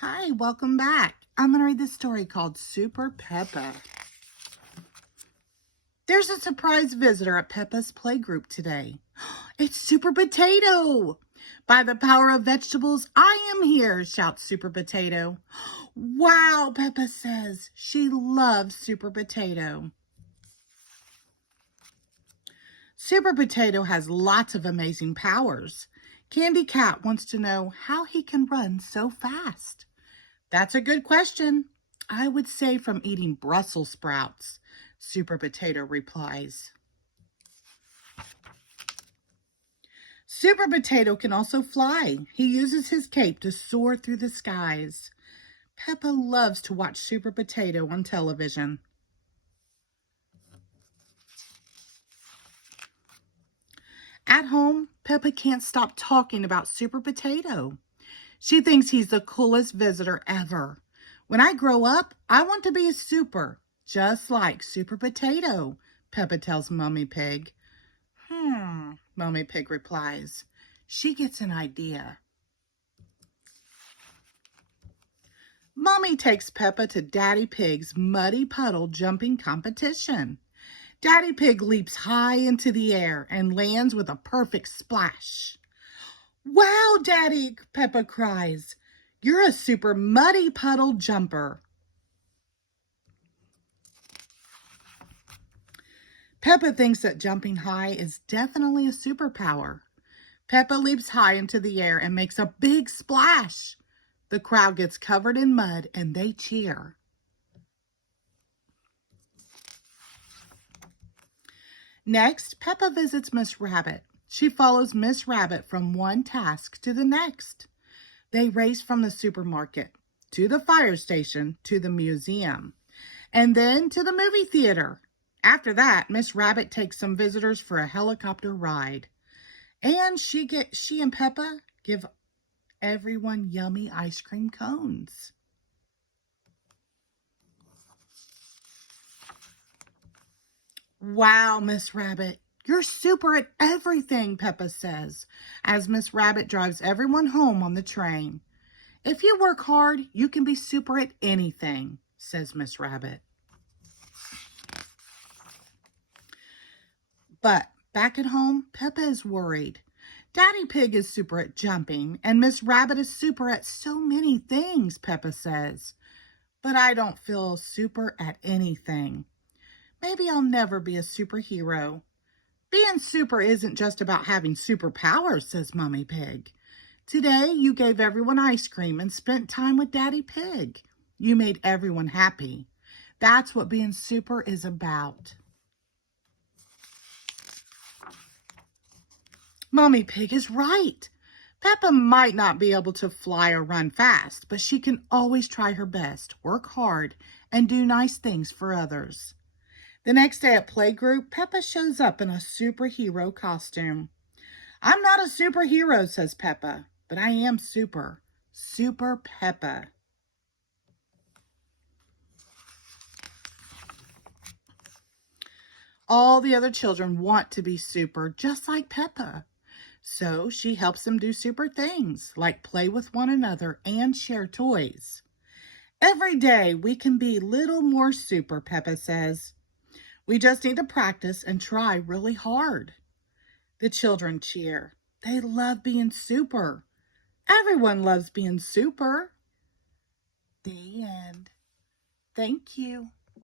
Hi, welcome back. I'm going to read this story called Super Peppa. There's a surprise visitor at Peppa's playgroup today. It's Super Potato. By the power of vegetables, I am here, shouts Super Potato. Wow, Peppa says. She loves Super Potato. Super Potato has lots of amazing powers. Candy Cat wants to know how he can run so fast. That's a good question. I would say from eating Brussels sprouts, Super Potato replies. Super Potato can also fly. He uses his cape to soar through the skies. Peppa loves to watch Super Potato on television. At home, Peppa can't stop talking about Super Potato. She thinks he's the coolest visitor ever. When I grow up, I want to be a super, just like Super Potato, Peppa tells Mummy Pig. Mummy Pig replies. She gets an idea. Mummy takes Peppa to Daddy Pig's muddy puddle jumping competition. Daddy Pig leaps high into the air and lands with a perfect splash. Wow, Daddy, Peppa cries. You're a super muddy puddle jumper. Peppa thinks that jumping high is definitely a superpower. Peppa leaps high into the air and makes a big splash. The crowd gets covered in mud and they cheer. Next, Peppa visits Miss Rabbit. She follows Miss Rabbit from one task to the next. They race from the supermarket to the fire station to the museum and then to the movie theater. After that, Miss Rabbit takes some visitors for a helicopter ride. And she and Peppa give everyone yummy ice cream cones. Wow, Miss Rabbit, you're super at everything, Peppa says, as Miss Rabbit drives everyone home on the train. If you work hard, you can be super at anything, says Miss Rabbit. But back at home, Peppa is worried. Daddy Pig is super at jumping, and Miss Rabbit is super at so many things, Peppa says. But I don't feel super at anything. Maybe I'll never be a superhero. Being super isn't just about having superpowers, says Mummy Pig. Today, you gave everyone ice cream and spent time with Daddy Pig. You made everyone happy. That's what being super is about. Mummy Pig is right. Peppa might not be able to fly or run fast, but she can always try her best, work hard, and do nice things for others. The next day at playgroup, Peppa shows up in a superhero costume. I'm not a superhero, says Peppa, but I am super. Super Peppa. All the other children want to be super, just like Peppa. So she helps them do super things, like play with one another and share toys. Every day we can be little more super, Peppa says. We just need to practice and try really hard. The children cheer. They love being super. Everyone loves being super. The end. Thank you.